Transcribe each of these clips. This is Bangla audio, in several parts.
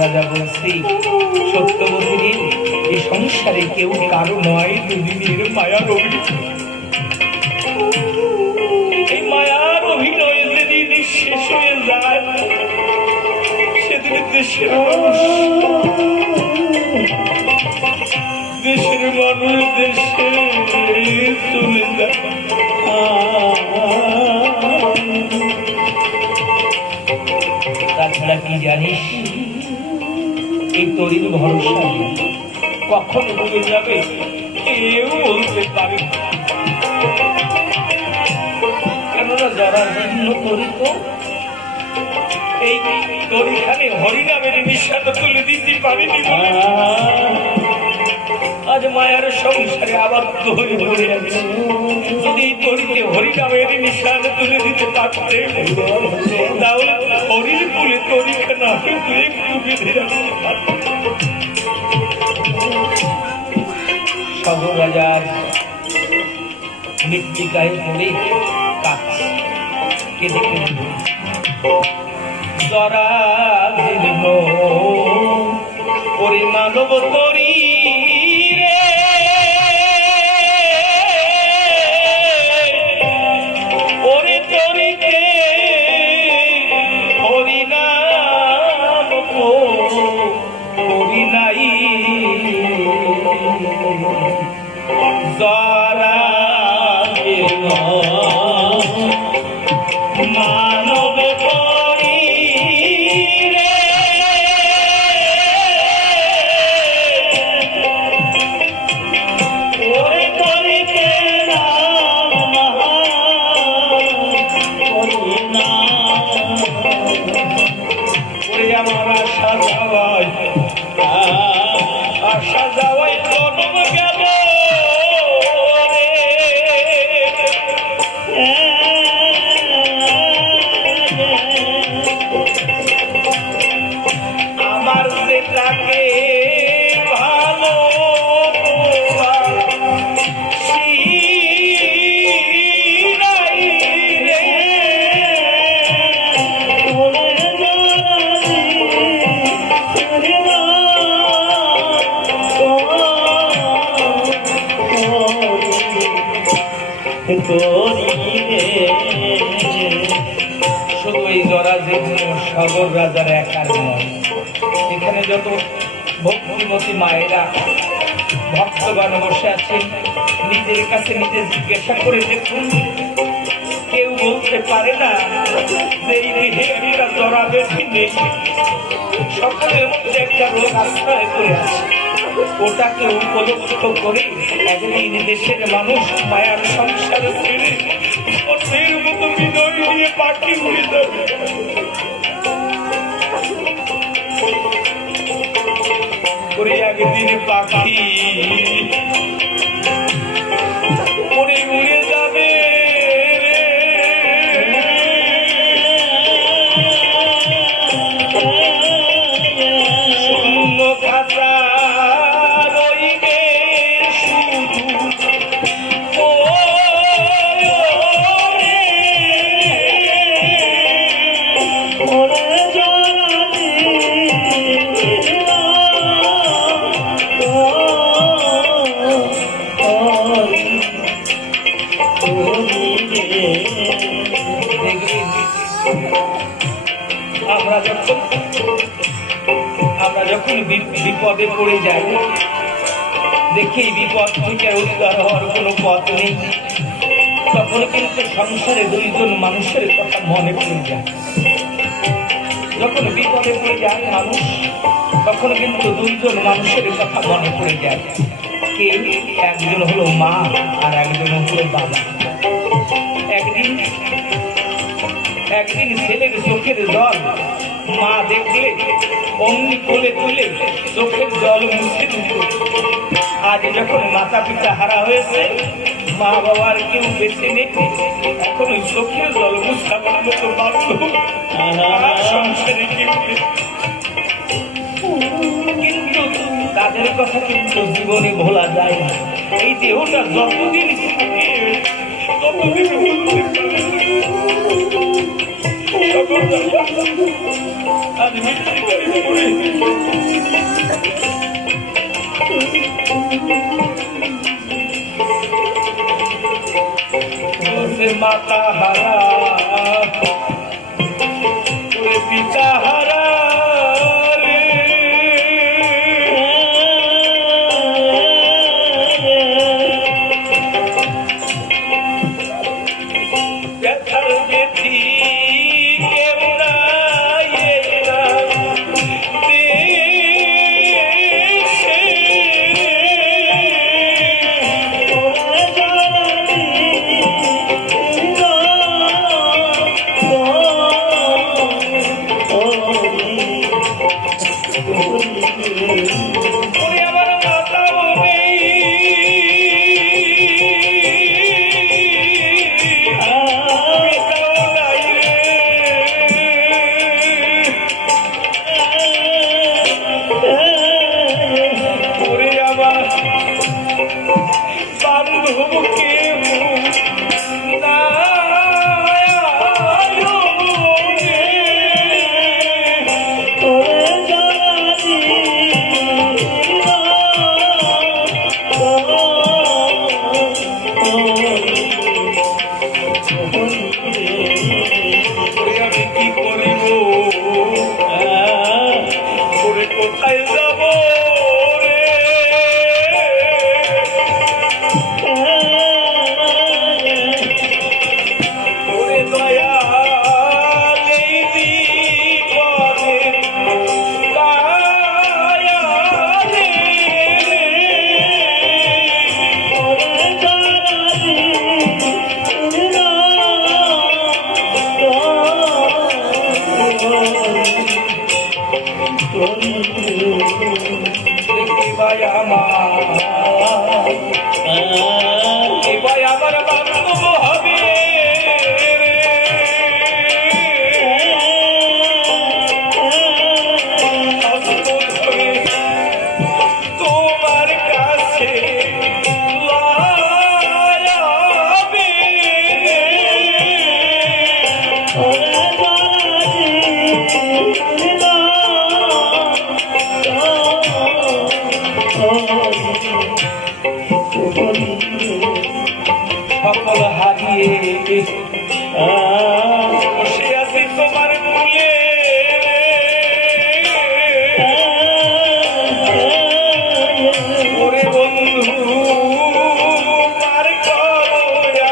রাজা বলছি সত্যবতী, এই সংসারে কেউ কারো নয়, দুদিনের মায়ার অভিনয়। এই মায়ার অভিনয় যেদিন শেষ হয়ে যায়, সেদিন দেশের মানুষ দেশে চলে যায়। তাছাড়া কি জানিস, এই তরির ভরসা কখন ডুবে যাবে কেউ বলতে পারে। কেননা যারা জীর্ণ তরিত, এই তরিখানে হরিনামের নিঃশ্বাস তুলে দিতে পারিনি। আজ মায়ার সংসারে আবদ্ধ হয়ে পড়ে আছে। যদি এই তরিতে হরিনামের নিঃশ্বাস তুলে দিতে পারতে, তাহলে হরির কুলে তরিখানা একটু বেঁধে রাখতে পারত। শহর রাজার মৃত্তিকায় পড়ে কাঁদছে, কেঁদে কেঁদে জরা জীর্ণ ওরে মানব তরি রে, ওরে তরিতে হরিনাম করি নাই, জরা জীর্ণ মানব তরি রে, ওরে তরিতে আমার আশা যাওয়াই, আশা যাওয়াই জন্ম গেল রে। আমার যেটাকে ভালো শুধু এই জরাজীর্ণ শহর রাজার একার নয়, এখানে যত ভক্তিমতী মায়েরা ভক্তগণ বসে আছেন, নিজের কাছে নিজে জিজ্ঞাসা করে দেখুন, কেউ বলতে পারে না যে এই দেহে একটা জরা বেশি নেই। সকলের মধ্যে একটা রোগ আশ্রয় করে আছে, ওটাকে উপলক্ষ করে একদিন দেশের মানুষ মায়ার সংসারে ছেড়ে অন্যের মতো হৃদয় নিয়ে পাখি উড়ে যাবে। একদিন পাখি উড়ে উড়ে যাবে, শূন্য খাতা রইবে শুধু আমরা যখন বিপদে পড়ে যাই, দেখি বিপদ থেকে উদ্ধার হওয়ার কোনো পথ নেই, তখন কিন্তু সংসারে দুইজন মানুষের কথা মনে পড়ে যায়। যখন বিপদে পড়ে যায় মানুষ, তখন কিন্তু দুইজন মানুষের কথা মনে পড়ে যায়। কে? একজন হলো মা আর একজন হলো বাবা। একদিন ছেলের চোখের জল মা দেখলে অমনি কোলে তুলে চোখের জল মুছে দিত। আজ যখন মাতা পিতা হারা হয়েছে, মা বাবার কেউ বেঁচে নেই, এখন ওই চোখের জল মুছাবার মতো বাধ্য সংসারে কেউ নেই। কিন্তু তাদের কথা কিন্তু জীবনে ভোলা যায় না। এই দেহটা যতদিন ততদিন আজ ভিখারি বাড়িতে পড়ে মাতা হারা পিতা হারা ব্যথার বেথি কেউ নাই আমার মাতাও নেই পিতাও নাই ওরে আমার বান্ধব কেউ আমি কি করিব ওরে কোথায় যাব রে ওরে দয়া নেই বিপদে দয়া ভাই আমার বান্ধব হবে তোমার কাছে সকল হারিয়ে বসে আছি তোমার মূলে ওরে বন্ধু পার করয়া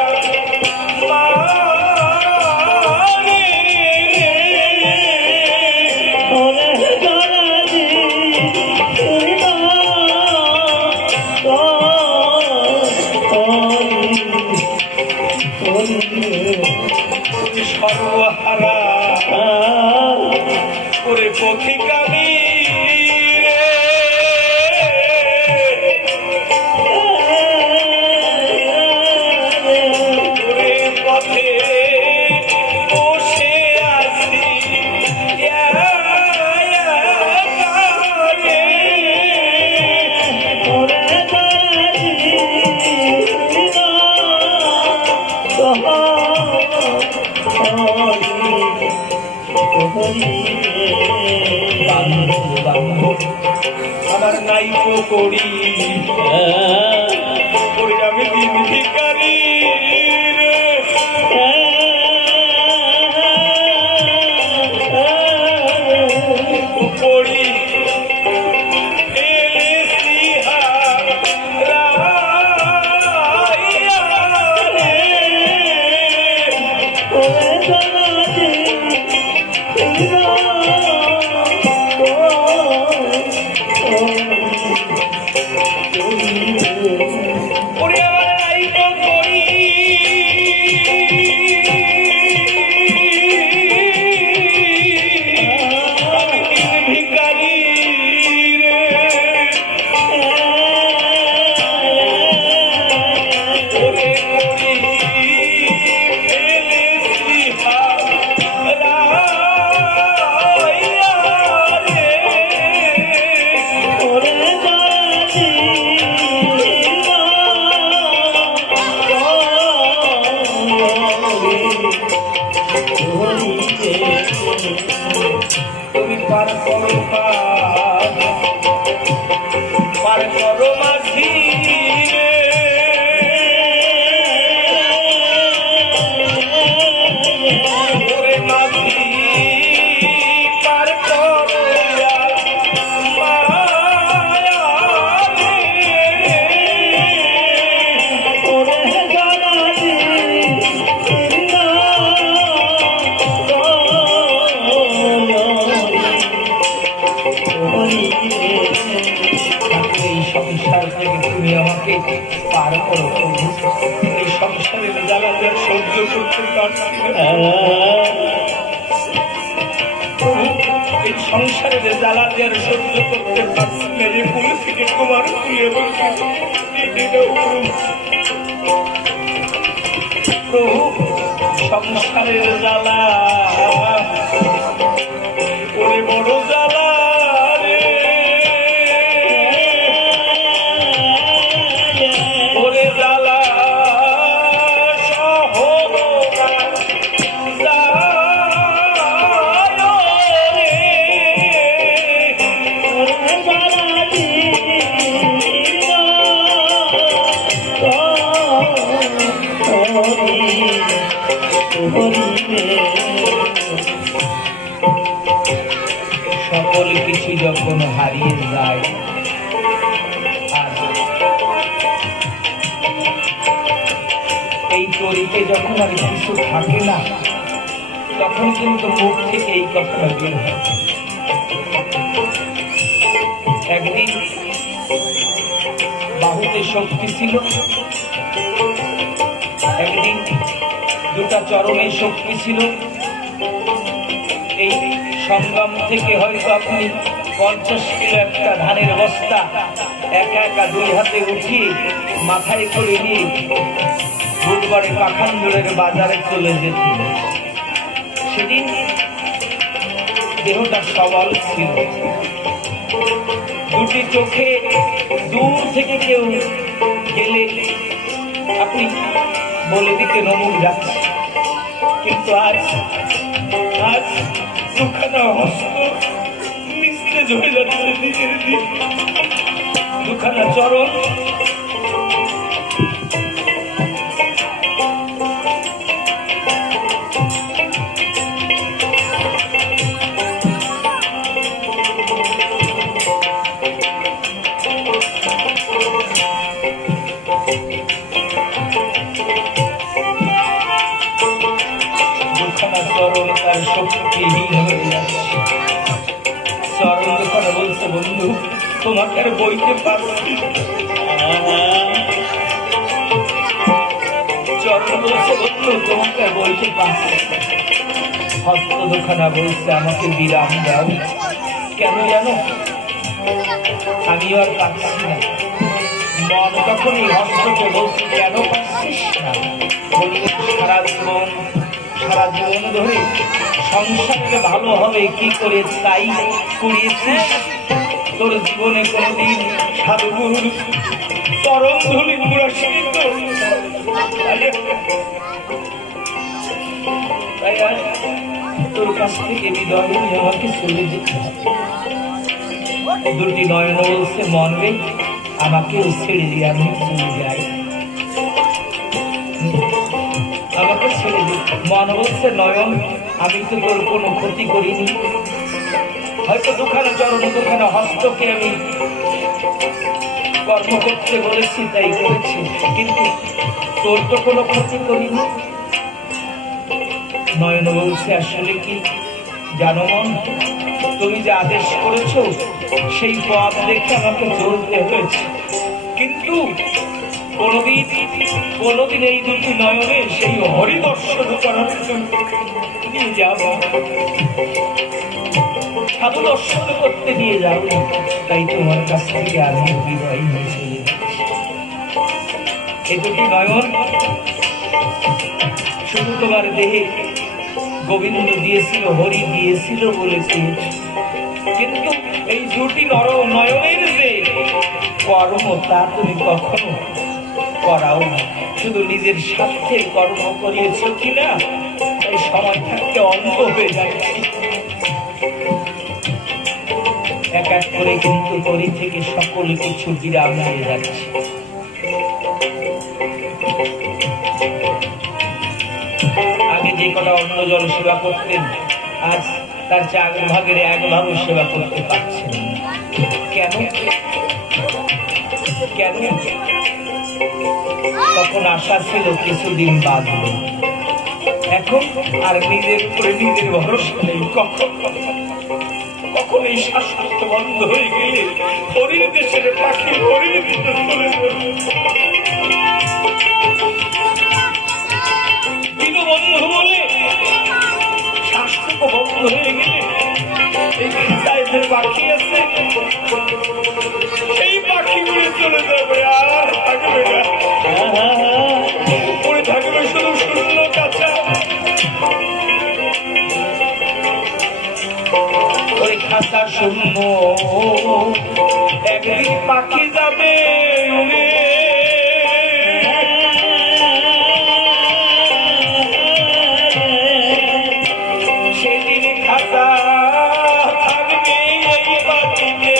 সর্বহারা ওরে পথিকানি ওরে পথে বসে আছি আমার নাই করি আমি দিন ভিখারি পড়ি তুমি পার করো পার করো মাঝি পার করো এই সংসারের জ্বালা সহ্য করতে পারছি এই সংসারের জ্বালা দেওয়ার সহ্য করতে পারছি না যে ফুল থেকে তোমার ফুলে প্রভু সংসারের জ্বালা ওরে বড় জ্বালা সকল কিছু যখন হারিয়ে যায় আর এই তরিতে যখন আর কিছু থাকে না তখন কিন্তু মুখ থেকে এই কথাটা বের হয়। একদিন বাহুতে শক্তি ছিল, একদিন দুটা চরণে শক্তি ছিল। এই সংগ্রাম থেকে হয়তো আপনি 50 কিলো একটা ধানের বস্তা একা একা দুই হাতে উঠিয়ে মাথায় করে নিয়ে বুধবারে পাখানজোড়ের বাজারে চলে যেতেন। সেদিন দেহটা সবল ছিল, দুটি চোখে দূর থেকে কেউ গেলে আপনি বলে দিতে নমুক যাচ্ছে। কিন্তু আজ আজ দুখানা হস্ত নিস্তেজ হয়ে যাচ্ছে নিজের দিন, দুখানা চরণ বলছে বন্ধু তোমাকে আর বইতে পারছি। চরণ বলছে বন্ধু তোমাকে আর বইতে পারছি। হস্ত দুখানা বলছে আমাকে বিরাম দাও। কেন জানো? আমিও আর পাচ্ছি না। মন তখন এই হস্তকে বলছে কেন পাচ্ছিস না? বলবে সারা জীবন ধরে সংসারে ভালো হবে কি করে তাই করিয়েছিস। তোর জীবনে কোনদিন সাধুগুরুর চরণ ধুলি পুরস্কৃত তাই আজ তোর কাছ থেকে বিদায় নিয়ে আমাকে চলে যেতে। দুটি নয়ন বলছে মন রে আমাকেও ছেড়ে দিয়ে আমি চলে যাই, আমাকে ছেড়ে দিই। মন বলছে নয়ন আমি তো তোর কোনো ক্ষতি করিনি, হয়তো দুখানা চরণ দুখানা হস্তকে আমি কর্ম করতে বলেছি তাই করেছি, কিন্তু তোর তো কোনো ক্ষতি করিনি। নয়ন বলছে আসলে কি জানো মন, তুমি যে আদেশ করেছো সেই পথ দেখে আমাকে চলতে হয়েছে, কিন্তু কোনদিন এই দুটি নয়নে সেই হরিদর্শন করার জন্য নিয়ে যাব, সাধু দর্শন করতে নিয়ে যাব, তাই তোমার কাছ থেকে আমি বিদায় নিয়ে চলে যাচ্ছি। এই দুটি নয়ন শুধু তোমার দেহে গোবিন্দ দিয়েছিল হরি দিয়েছিল বলে পেয়েছি, কিন্তু এই দুটি নয়নের যে কর্ম তা তুমি কখনো করাও না, শুধু নিজের স্বার্থে কর্ম করিয়েছ কিনা তাই সময় থাকতে অন্ধ হয়ে যাচ্ছে। এক করে কিন্তু তরি থেকে সকল কিছু বিরাম হয়ে যাচ্ছে। আগে যে কটা অন্ন জল সেবা করতেন, আজ তার 4 ভাগের 1 ভাগও সেবা করতে পারছেন না। কেন? কেন? তখন আশা ছিল কিছুদিন বাঁচবে, এখন আর নিজের উপরে নিজের ভরসা নেই। কখন এই শ্বাসকষ্ট বন্ধ হয়ে গেলে হরিণ দেশের পাখি হরিণ দিতে চলে যাবে। দীনবন্ধু বলে শ্বাসকষ্ট বন্ধ হয়ে গেলে এই খিচায় যে পাখি আছে সেই পাখিগুলি চলে যাবে, আর থাকবে না। পড়ে থাকবে শুধু শূন্য কাঁচা। ওই খাঁচা শূন্য, একদিন পাখি যাবে উড়ে। সেদিন খাঁচা থাকবে এই পাখিকে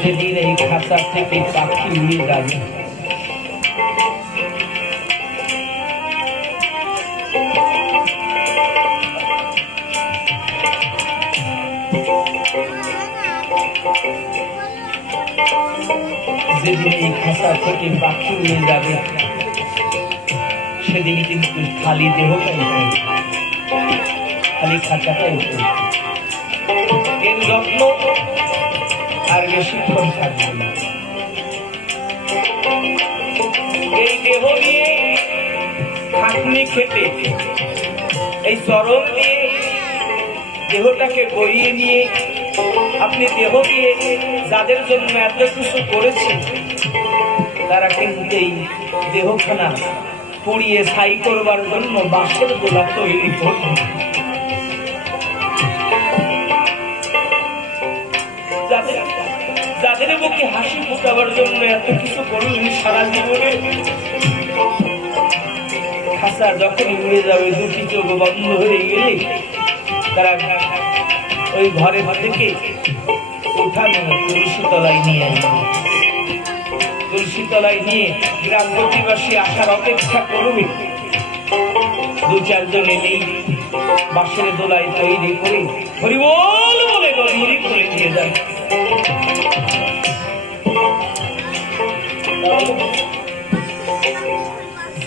সেদিন এই খাঁচা থেকে পাখি উড়ে যাবে। যেদিন এই খাঁচা থেকে পাখি উড়ে যাবে সেদিন কিন্তু খালি দেহটাই থাকবে, খালি খাঁচাটাই থাকবে। এর যত্ন আর বেশিক্ষণ থাকবে না। এই দেহ নিয়ে খাটনি খেতে, এই চরণ দিয়ে দেহটাকে বইয়ে নিয়ে আপনি দেহ দিয়ে যাদের জন্য এত কিছু করেছেন তারা কিন্তু এই দেহখানা পুড়িয়ে ছাই করবার জন্য বাঁশের গোলা তৈরি করবেন। যাদের বুকে হাসি ফোটাবার জন্য এত কিছু করলেন সারা জীবনে, খাঁচা যখন উড়ে যাবে, দুটি চোখ বন্ধ হয়ে গেলে তারা ওই ঘরের থেকে উঠানো তুলসী তলায় নিয়ে আসবে। তুলসী তলায় নিয়ে গ্রাম প্রতিবাসী আসার অপেক্ষা করবে। 2-4 জন এলেই বাঁশের দোলায় তৈরি করে হরিবোল বলে গড়িয়ে করে দিয়ে যায়।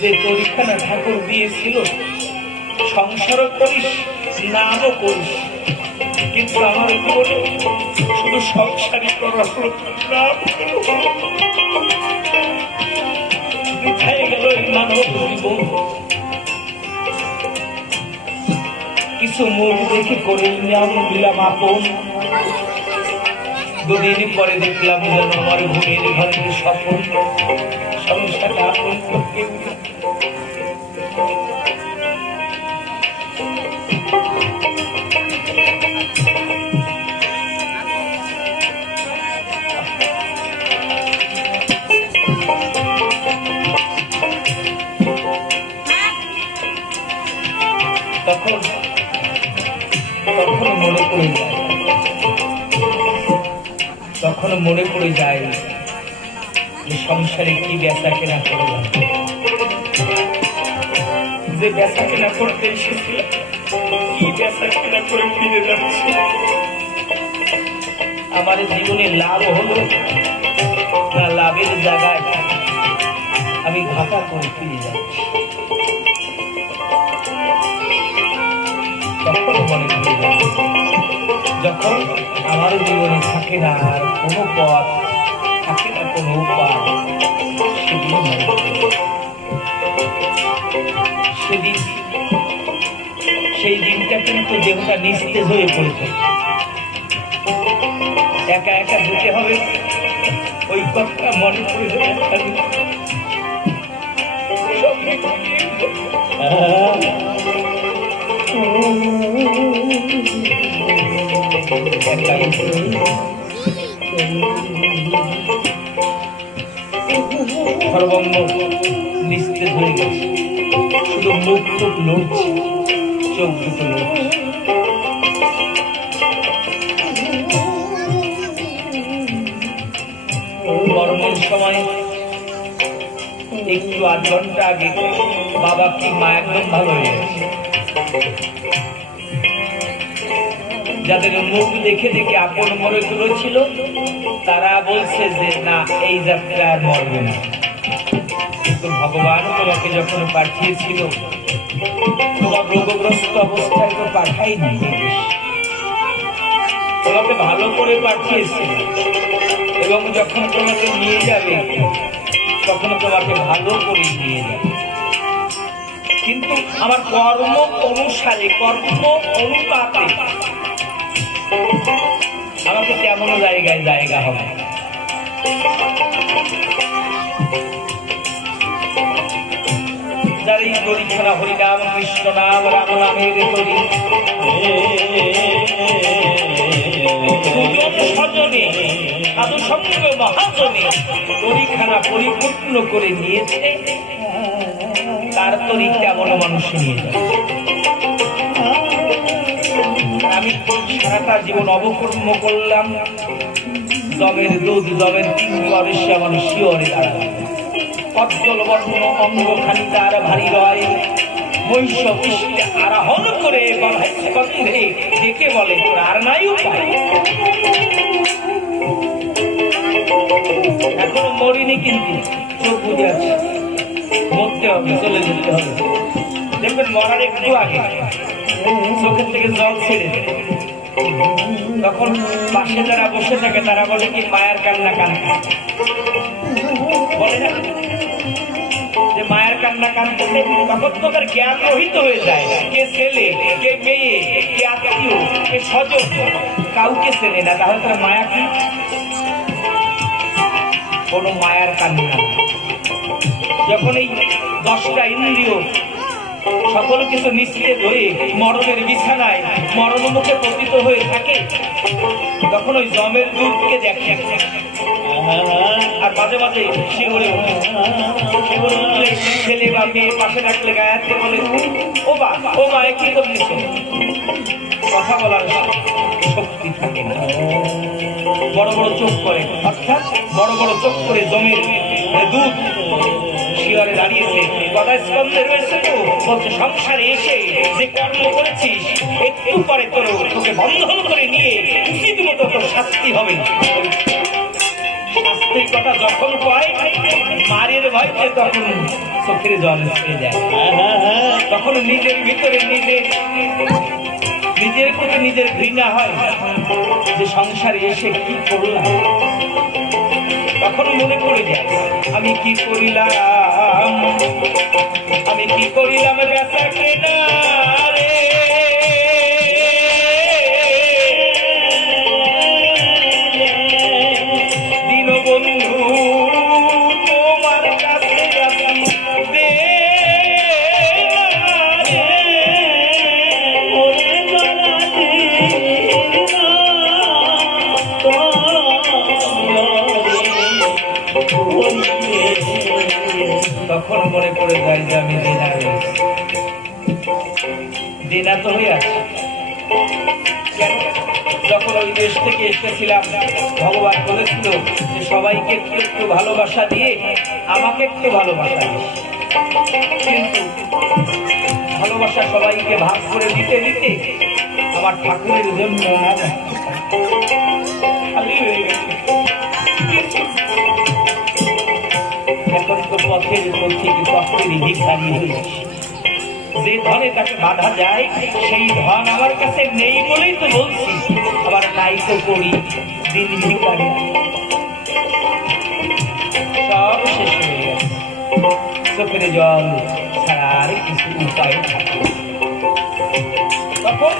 যে তরিখানা ঠাকুর দিয়েছিল, সংসারও করিস নামও করিস, কিন্তু আমার জীবনে শুধু সংসারই করা হলো, মিঠাই গেল এই মানব জীবন। কিছু মুখ দেখে করে নাম দিলাম আপন, 2 দিন পরে দেখলাম যেন আমার ঘুমের ঘরের স্বপ্ন, সংসারটা আপন করতে। তখন মনে পড়ে যায় যে সংসারে কি বেচা কেনা করলাম, যে বেচা কেনা করতে এসেছিলাম কি বেচা কেনা করে ফিরে যাচ্ছি। আমার জীবনে লাভ হলো না লাভের জায়গায় আমি ঘাটা করে ফিরে যাচ্ছি। তখন মনে পড়ে যায় যখন আমার জীবনে থাকে না আর কোনো পথ, থাকে না কোনো উপায়, সেদিন সেই দিনটা কিন্তু দেহটা নিস্তেজ হয়ে পড়েছে। একা একা যেতে হবে, ওই কথা মনে পড়ে সর্বঙ্গ নিস্তেজ হয়ে গেছে, শুধু মুখ টুক নড়ছে, চোখ দুটো নড়ছে। মরণের সময় একটু 8 ঘন্টা আগে বাবা কি মা একদম ভালো হয়ে গেছে। যাদের মুখ দেখে দেখে আপন মরে তুলেছিল তারা বলছে যে না, এই যাত্রা আর মরবে না। কিন্তু ভগবান তোমাকে যখন পাঠিয়েছিল তোমার রোগগ্রস্ত অবস্থায় তো পাঠাইনি, তোমাকে ভালো করে পাঠিয়েছিল এবং যখন তোমাকে নিয়ে যাবে তখন তোমাকে ভালো করে নিয়ে যাবে। কিন্তু আমার কর্ম অনুসারে, কর্ম অনুপাতে আমাকে তেমন জায়গায় জায়গা হবে। যার এই তরিখানা হরিনাম কৃষ্ণ নাম রাম নামের তরি, স্বজনে সাধু সঙ্গ মহাজনে তরিখানা পরিপূর্ণ করে নিয়েছে, তার তরি তেমন মানুষ নিয়ে যায়। আমি সারাটা জীবন অবকর্ম করলাম, জমের দুধ জমের 3 বর্ষে আমার শিওরে দাঁড়াবে। অজ্জল বর্ণ অঙ্গখানি তার ভারী রয়, মহিষ পৃষ্ঠে আরোহণ করে গলায় স্কন্ধে ডেকে বলে তোর আর নাই উপায়। এখনো মরিনি, কিন্তু চোখ বুঝে আছে, মরতে হবে, চলে যেতে হবে। দেখবেন মরার একটু আগে চোখের থেকে জল ছেড়ে দেয়, তখন পাশে যারা বসে থাকে তারা বলে কি মায়ের কান্না কান্না বলে না, যে মায়ের কান্না কান্দতে তখন তো তার জ্ঞান রহিত হয়ে যায়। কে ছেলে, কে মেয়ে, কে আত্মীয়, কে স্বজন, কাউকে চেনে না। তাহলে তার মায়া কি? কোন মায়ার কান্না। যখন এই 10টা ইন্দ্রিয় সকল কিছু নিস্তেজ হয়ে মরণের বিছানায় মরণ মুখে পতিত হয়ে থাকে, তখন ওই জমের দুধকে দেখে আর মাঝে মাঝে শিহরে উঠে। ছেলে বা মেয়ে পাশে থাকলে গায়ে বলে ও বা ও মা কি করছিস, কথা বলার শক্তি থাকে না। বড় বড় চোখ করে, অর্থাৎ বড় বড় চোখ করে জমের দুধ শিহরে দাঁড়িয়েছে, গদা স্কন্ধে রয়েছে। তো বলছে সংসারে এসে যে কর্ম করেছিস একটু পরে তোকে বন্ধন করে নিয়ে উচিত মতো তোর শাস্তি হবে। শাস্তির কথা যখন কয় মারের ভয়তে তখন চোখের জল এসে যায়। তখন নিজের ভিতরে নিজের প্রতি নিজের ঘৃণা হয় যে সংসারে এসে কি করলাম। তখন মনে পড়ে যায় আমি কি করিলাম, আমি কি করিলাম বেচা কেনা রে। দীনবন্ধু তোমার কাছে দে তখন মনে পড়ে যায় যে আমি দেনা রয়েছি, দেনা তো হয়ে আছে। কেন? যখন ওই দেশ থেকে এসেছিলাম ভগবান বলেছিল যে সবাইকে একটু একটু ভালোবাসা দিয়ে আমাকে একটু ভালোবাসা দিস। কিন্তু ভালোবাসা সবাইকে ভাগ করে দিতে দিতে আমার ঠাকুরের জন্য না খালি হয়ে গেছে। এখন তো পথের পথিক পথের ভিখারি হয়েছে। যে ধনে তাকে বাধা যায় সেই ধন আমার কাছে নেই বলেই তো বলছি, আবার নাই তো করি দিন ভিখারি। সব শেষ হয়ে গেছে, চোখের জল ছাড়া আর কিছু উপায় থাকে। তখন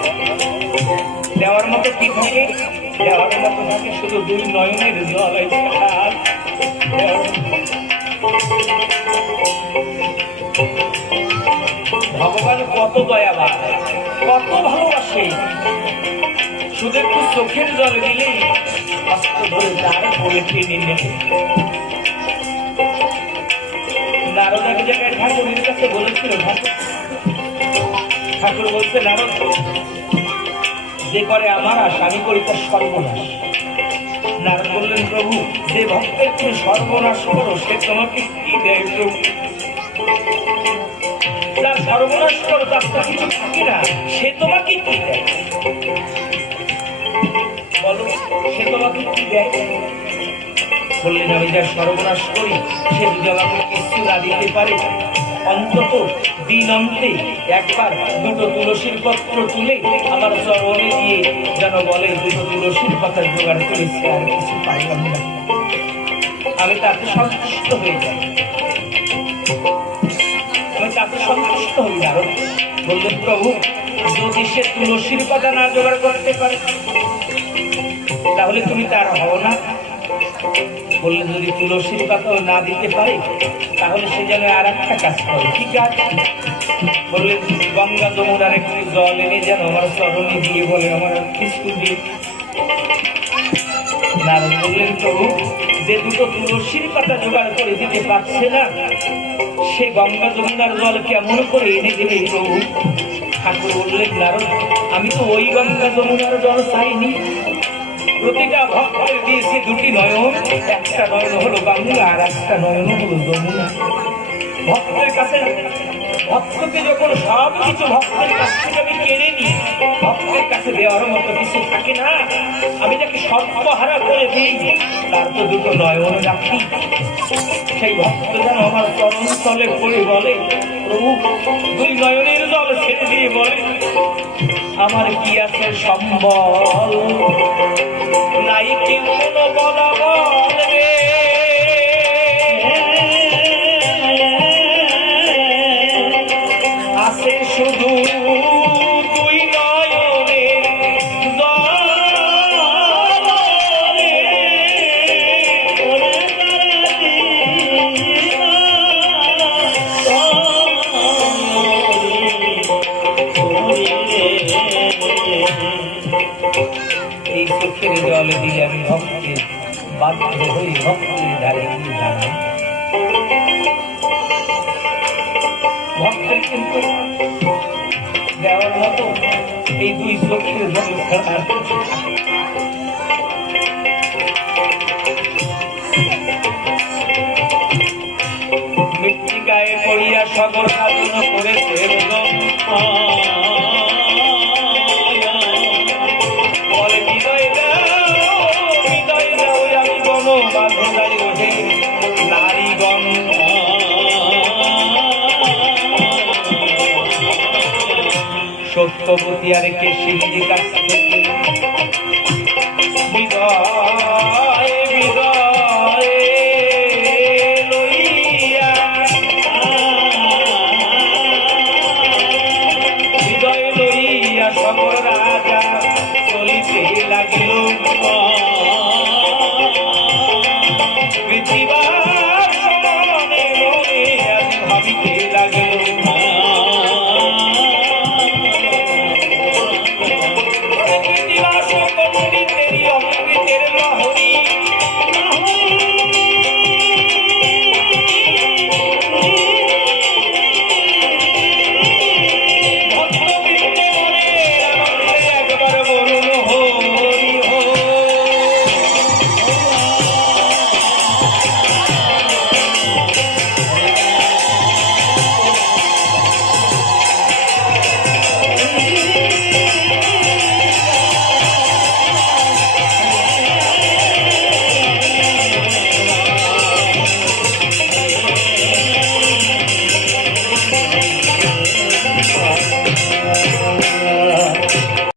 দেওয়ার মতো কি থাকে? দেওয়ার মতো থাকে শুধু 2 নয়নের জল। ভগবান কত দয়াবান, কত ভালোবাসে। শুধু একটু চোখের জল দিলেই অস্ত্র ধরে তার বলে টেনে নেবে। নারদ এক জায়গায় ঠাকুরের কাছে বলেছিল, ঠাকুর বলছে, নারদ, যে করে আমার আশা আমি করি তার সর্বনাশ। নারদ বললেন, প্রভু, যে ভক্তের তুমি সর্বনাশ করো সে তোমাকে কি দেয় প্রভু? যার সর্বনাশ করো তার তো কিছু থাকে না, সে তোমাকে কি দেয় বলো? সে তোমাকে কি দেয়? বললেন, আমি যার সর্বনাশ করি সে যদি আমাকে কিছু না দিতে পারে, অন্তত দিন অন্তে একবার দুটো তুলসীর পত্র তুলে আমার চরণে দিয়ে যেন বলে, দুটো তুলসীর পাতা জোগাড় করেছি, আর কিছু পাইলাম না, আমি তাতে সন্তুষ্ট হয়ে যাই। আমি তাতে সন্তুষ্ট হই না। বললেন, প্রভু, যদি সে তুলসীর পাতা না জোগাড় করতে পারে তাহলে তুমি তার হও না। বললেন, যদি তুলসীর পাতাও না দিতে পারে তাহলে সে যেন আর একটা কাজ করে। কি কাজ? বললেন, গঙ্গা যমুনার একটু জল এনে যেন আমার চরণে দিয়ে বলে আমার কিছু দিয়ে। নারদ বললেন, প্রভু, যে দুটো তুলসীর পাতা জোগাড় করে দিতে পারছে না সে গঙ্গা যমুনার জল কেমন করে এনে দেবে প্রভু? ঠাকুর বললেন, নারদ, আমি তো ওই গঙ্গা যমুনার জল চাইনি। প্রতিটা ভক্তের দিয়েছে দুটি নয়ন, একটা নয়ন হলো গঙ্গা আর একটা নয়ন হলো যমুনা। ভক্তের কাছে, ভক্তকে যখন সব কিছু ভক্তের কাছ থেকে আমি কেড়ে নিই, ভক্তের কাছে দেওয়ার মতো কিছু থাকে না। আমি যাকে সর্বহারা করে দিই তার তো দুটো নয়ন রাখি। সেই ভক্ত যেন আমার চরণ তলে পড়ে বলে, প্রভু, দুই নয়নের জল ছেড়ে দিয়ে বলে, আমার কি আছে সম্বল, নাই কি কোনো বলবল রে, আছে শুধু দুই নয়নের জল রে। এই চোখের জল দিলে আমি ভক্তের বাধ্য হই ভক্তের ধারে গিয়ে দাঁড়াই। ভক্তের কিন্তু দেওয়ার মতো এই দুই চোখের জল ছাড়া আর কিছু থাকে। মৃত্তিকায় পড়িয়া সগর সাধন করেছে বলে, হৃদয় দাও, হৃদয় দাও, আমি গণ বাঁধে দাঁড়ি ওঠে নারীগণ। সত্যবতী আর কেশিনীর কাছ থেকে বিদায় বিদায় লইয়া, হৃদয় লইয়া সকল রাজা চলিতে লাগিল।